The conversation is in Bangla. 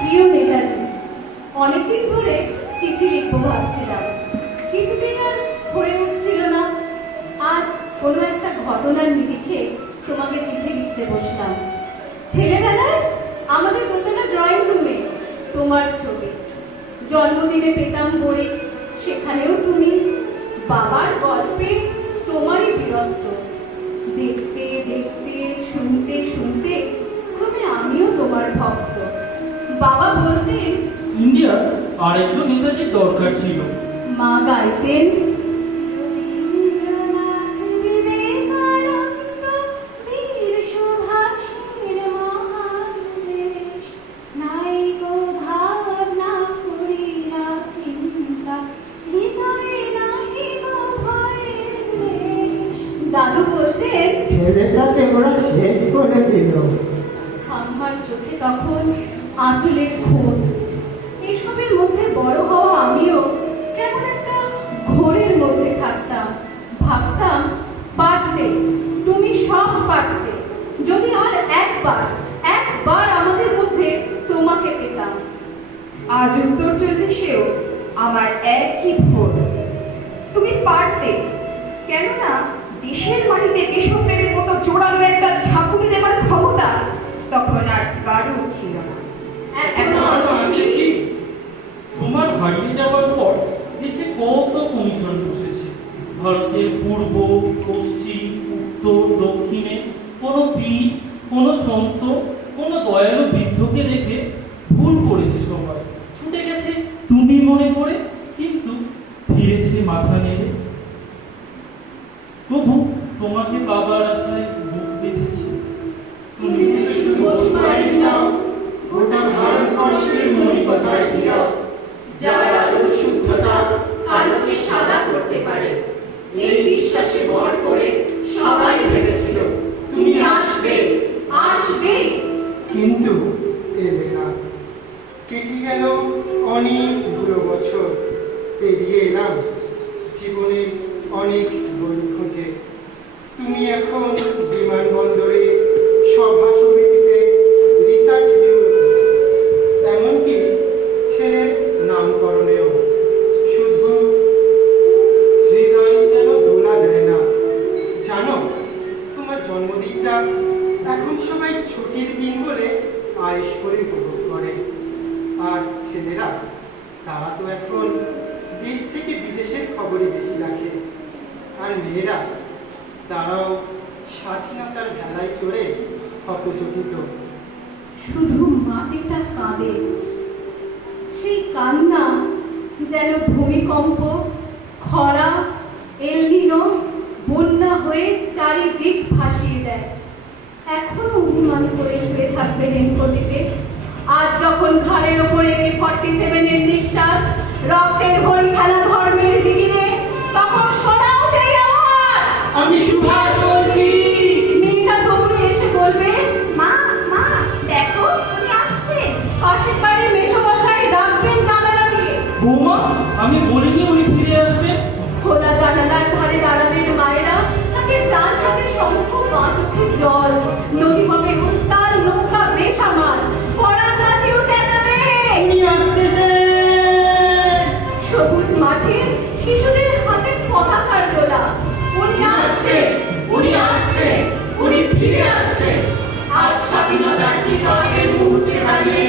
প্রিয় নেতাজি, অনেকদিন ধরে চিঠি লিখবো ভাবছিলাম, কিছুদিন আর হয়ে উঠছিল না। আজ কোনো একটা ঘটনার নিরিখে তোমাকে চিঠি লিখতে বসলাম। ছেলেবেলায় আমাদের দোতলা ড্রয়িং রুমে তোমার ছবি, জন্মদিনে পেতাম বই, সেখানেও তুমি। বাবার গল্পে তোমারই বীরত্ব, দেখতে দেখতে শুনতে শুনতে ক্রমে আমিও তোমার ভক্ত। বাবা বলতেন ইন্ডিয়া আরেকজন নেতাজির দরকার ছিল। মা গাইতেন দাদু বলতেন ছেলেটাকে ওরা শেষ করেছিল। আমার চোখে তখন আঁচলের খুন। এসবের মধ্যে বড় হওয়া আমিও কেমন একটা ঘোরের মধ্যে থাকতাম। ভাবতাম পারতে, তুমি সব পারতে, যদি আর একবার আমাদের মধ্যে তোমাকে পেতাম। আজ উত্তর চল্লিশেও আমার একই ভোট, তুমি পারতে। কেননা দেশের মাটিতে দেশপ্রেমের মতো জোরালো একটা ঝাঁকুনি দেবার ক্ষমতা তখন আর কারো ছিল না। এখনো আছি। তোমার হারিয়ে যাওয়ার পর দেশে কত কমিশন বসেছে। ভারতের পূর্ব, পশ্চিম, উত্তর, দক্ষিণে কোনো বীর, কোনো সন্ত, কোনো দয়ালু বৃদ্ধকে দেখে ভুল করেছে সবাই, ছুটে গেছে তুমি মনে করে, কিন্তু ফিরেছে মাথা নেড়ে। তবু তোমাকে পাবার আশায় বুক বেঁধেছে। তুমি শুধু বসবাড়ি নাও, গোটা ভারতবর্ষের মণিকোঠায় হীরক, যার আলোর শুদ্ধতা কালোকে সাদা করতে পারে। এই বিশ্বাসে ভর করে সবাই ভেবেছিল তুমি আসবে। কিন্তু এলে না। কেটে গেল অনেকগুলো বছর, পেরিয়ে এলাম জীবনের অনেক বই খোঁজে। তুমি এখন বিমানবন্দরে, সভা সমিতিতে, রিসার্চ ব্যুরোতে, এমনকি ছেলের নামকরণেও। শুধু হৃদয় যেন দোলা দেয় না। জানো, তোমার জন্মদিনটা এখন সবাই ছুটির দিন বলে আয়েশ করে উপভোগ করে। আর ছেলেরা, তারা তো এখন দেশ থেকে বিদেশের খবরই বেশি রাখে। আর মেয়েরা, তারাও স্বাধীনতার ভেলায় চড়ে হতচকিত। শুধু মাটিটা কাঁদে, সেই কান্না যেন ভূমিকম্প, খরা, এলনিনো, বন্যা হয়ে চারিদিক ভাসিয়ে দেয়। এখনো অভিমান করে শুয়ে থাকবে রেনকোটিতে। আজ যখন ঘাড়ের ওপরে AK-47 এর নিঃশ্বাস, রক্তের হরি খেলা ধর্মের জিগিরে, তখন শোনাও সেই আওয়াজ। আমি সুভাষ বলছি। মেয়েটা দৌড়ে এসে বলবে, মা মা দেখো উনি আসছে। পাশের বাড়ির মেসোমশাই ডাকবেন জানালা দিয়ে। বৌমা, আমি বলিনি উনি ফিরে আসবেন। খোলা জানালার ধারে দাঁড়াবেন মায়েরা, তাকে ডান হাতে শঙ্খ, বাঁ চোখে জল, নদীপথে উত্তাল নৌকা বেসামাল, পরাণ রাতেও চেঁচাবে উনি আসতেছে। সবুজ মাঠে শিশুদের হাতে পতাকার দোলা। উনি আসছে, উনি ফিরে আসছে। আজ স্বাধীনতার টিকাকের মুহূর্তে দাঁড়িয়ে